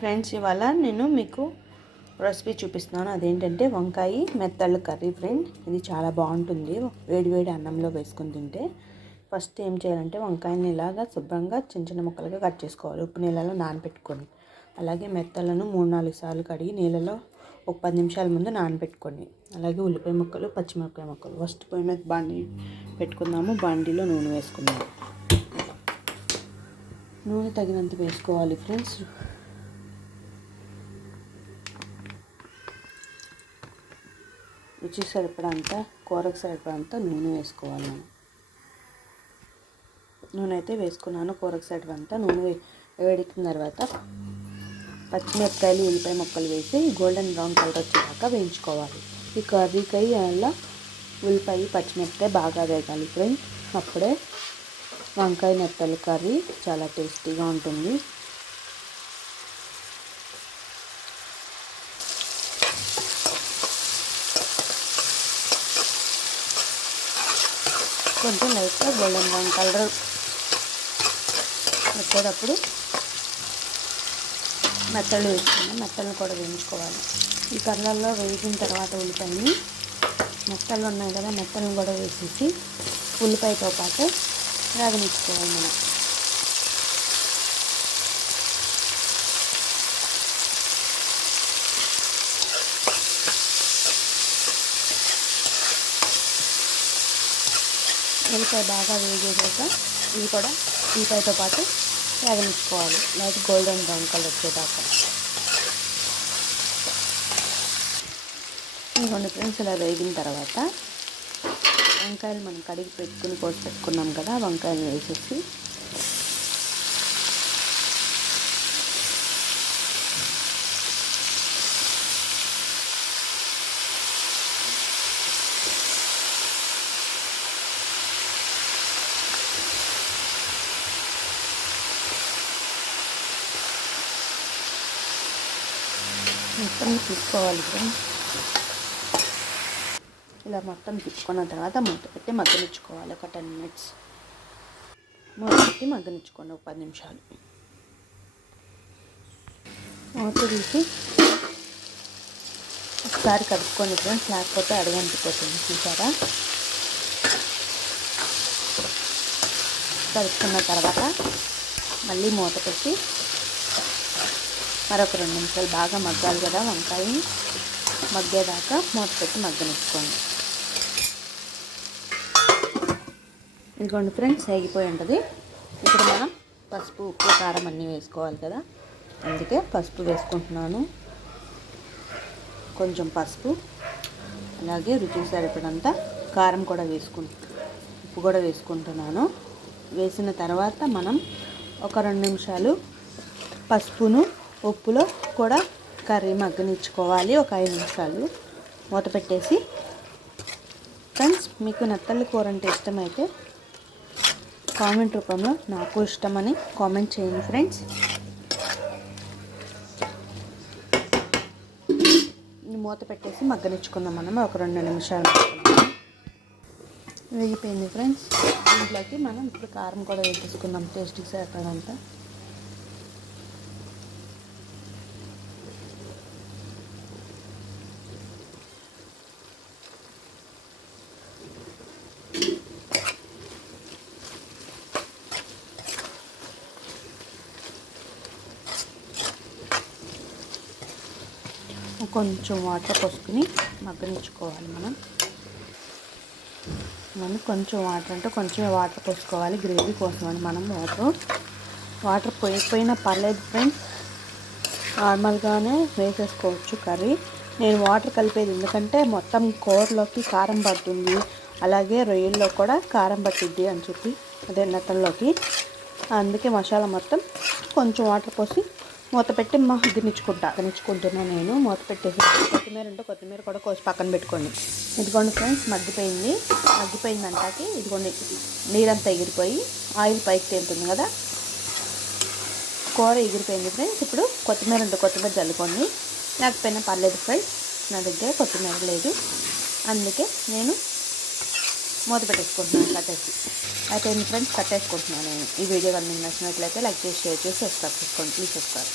Friends, ఇవాళ నేను మీకు రెసిపీ చూపిస్తున్నాను. అదేంటంటే వంకాయ మెత్తళ్ళు కర్రీ. ఫ్రెండ్, ఇది చాలా బాగుంటుంది వేడి వేడి అన్నంలో వేసుకుని తింటే. ఫస్ట్ ఏం చేయాలంటే వంకాయని ఇలాగా శుభ్రంగా చిన్న చిన్న ముక్కలుగా కట్ చేసుకోవాలి. ఉప్పు నీళ్ళలో నానబెట్టుకొని, అలాగే మెత్తలను 3-4 సార్లు కడిగి నీళ్ళలో ఒక 10 నిమిషాల ముందు నానబెట్టుకోండి. అలాగే ఉల్లిపాయ ముక్కలు, పచ్చిమిరపకాయ ముక్కలు. ఫస్ట్ పొయ్యి మీద బాండీ పెట్టుకుందాము. బాండీలో నూనె వేసుకుందాము. నూనె తగినంత వేసుకోవాలి ఫ్రెండ్స్. రుచి సరిపడంత, కూరకు సరిపడంత నూనె వేసుకోవాలి. మనం నూనె అయితే వేసుకున్నాను. కూరకు సరిపడంత నూనె వేడికిన తర్వాత పచ్చిమిరపకాయలు, ఉల్లిపాయ ముక్కలు వేసి గోల్డెన్ బ్రౌన్ కలర్ వచ్చేదాకా వేయించుకోవాలి. ఈ కర్రీకి అలా ఉల్లిపాయ, పచ్చిమిరపకాయ బాగా వేగాలి ఫ్రెండ్స్. అప్పుడే వంకాయ మెత్తల కర్రీ చాలా టేస్టీగా ఉంటుంది. కొంచెం లైట్గా గోల్డెన్ బ్రౌన్ కలర్ వచ్చేటప్పుడు మెత్తలు వేసుకుని మెత్తలను కూడా వేయించుకోవాలి. ఈ కర్రల్లో వేసిన తర్వాత ఉల్లిపాయని, మెత్తలు ఉన్నాయి కదా, మెత్తలను కూడా వేసేసి ఉల్లిపాయతో పాటు వేగనిచ్చుకోవాలి. మనం ఉల్లిపాయ బాగా వేగేదాక ఇవి కూడా ఉల్లిపాయతో పాటు వేగనిచ్చుకోవాలి. లైట్ గోల్డెన్ బ్రౌన్ కలర్ వచ్చేదాకా. ఇదిగోండి ఫ్రెండ్స్, ఇలా వేగిన తర్వాత వంకాయలు మనం కడిగి కోసి పెట్టుకున్నాం కదా, వంకాయలు వేసేసి మొత్తం తిప్పుకోవాలి ఫ్రెండ్స్. ఇలా మొత్తం తిప్పుకున్న తర్వాత మూత పెట్టి మగ్గనిచ్చుకోవాలి. ఒక 10 మినిట్స్ మూత పెట్టి మగ్గనిచ్చుకోండి. ఒక 10 నిమిషాలు. మూత తీసి ఒకసారి కలుపుకోండి ఫ్రెండ్స్, లేకపోతే అడుగంటిపోతుంది. చూసారా? కలుపుకున్న తర్వాత మళ్ళీ మూత పెట్టి మరొక 2 నిమిషాలు బాగా మగ్గాలి కదా. వంకాయ మగ్గేదాకా మూత పెట్టి మగ్గనిచ్చుకోండి. ఇదిగోండి ఫ్రెండ్స్, వేగిపోయి ఉంటుంది. ఇప్పుడు మనం పసుపు, ఉప్పు, కారం అన్నీ వేసుకోవాలి కదా, అందుకే పసుపు వేసుకుంటున్నాను. కొంచెం పసుపు, అలాగే రుచికి సరిపడంత కారం కూడా ఉప్పు కూడా వేసుకుంటున్నాను. వేసిన తర్వాత మనం ఒక 2 నిమిషాలు పసుపును ఉప్పులో కూడా కర్రీ మగ్గనిచ్చుకోవాలి. ఒక 5 నిమిషాలు మూత పెట్టేసి. ఫ్రెండ్స్, మీకు నత్తల కూర అంటే ఇష్టమైతే కామెంట్ రూపంలో నాకు ఇష్టమని కామెంట్ చేయండి ఫ్రెండ్స్. మూత పెట్టేసి మగ్గనిచ్చుకుందాం. మనం ఒక 2 నిమిషాలు వేగిపోయింది ఫ్రెండ్స్. దీంట్లోకి మనం ఇప్పుడు కారం కూడా వేసేసుకుందాం టేస్ట్కి సరిపడంత. కొంచెం వాటర్ పోసుకుని మగ్గనిచ్చుకోవాలి. మనం కొంచెం వాటర్ అంటే కొంచెం వాటర్ పోసుకోవాలి గ్రేవీ కోసం అని. మనం వాటర్ పోయిపోయినా పర్లేదు ఫ్రెండ్స్, నార్మల్గానే వేసేసుకోవచ్చు కర్రీ. నేను వాటర్ కలిపేది ఎందుకంటే మొత్తం కూరలోకి కారం పడుతుంది, అలాగే రొయ్యల్లో కూడా కారం పట్టిద్ది అని చెప్పి, అదే నెత్తల్లోకి. అందుకే మసాలా మొత్తం కొంచెం వాటర్ పోసి మూత పెట్టి మగ్గనిచ్చుకుంటున్నాను నేను. మూత పెట్టేసి కొత్తిమీర ఉంటే కొత్తిమీర కూడా కోసి పక్కన పెట్టుకోండి. ఇదిగోండి ఫ్రెండ్స్, మగ్గిపోయిందంటాకి ఇదిగోండి నీరంతా ఎగిరిపోయి ఆయిల్ పైకి తేలుతుంది కదా, కూర ఎగిరిపోయింది ఫ్రెండ్స్. ఇప్పుడు కొత్తిమీర ఉంటే కొత్తిమీర చల్లుకోండి, లేకపోయినా పర్లేదు ఫ్రెండ్స్. నా దగ్గర కొత్తిమీర లేదు, అందుకే నేను మూత పెట్టేసుకుంటున్నాను కట్టేసి. అయితే ఫ్రెండ్స్, కట్టేసుకుంటున్నాను నేను. ఈ వీడియో కానీ మీకు నచ్చినట్లయితే లైక్ చేసి, షేర్ చేసి, సబ్స్క్రైబ్ చేసుకోండి. Please subscribe.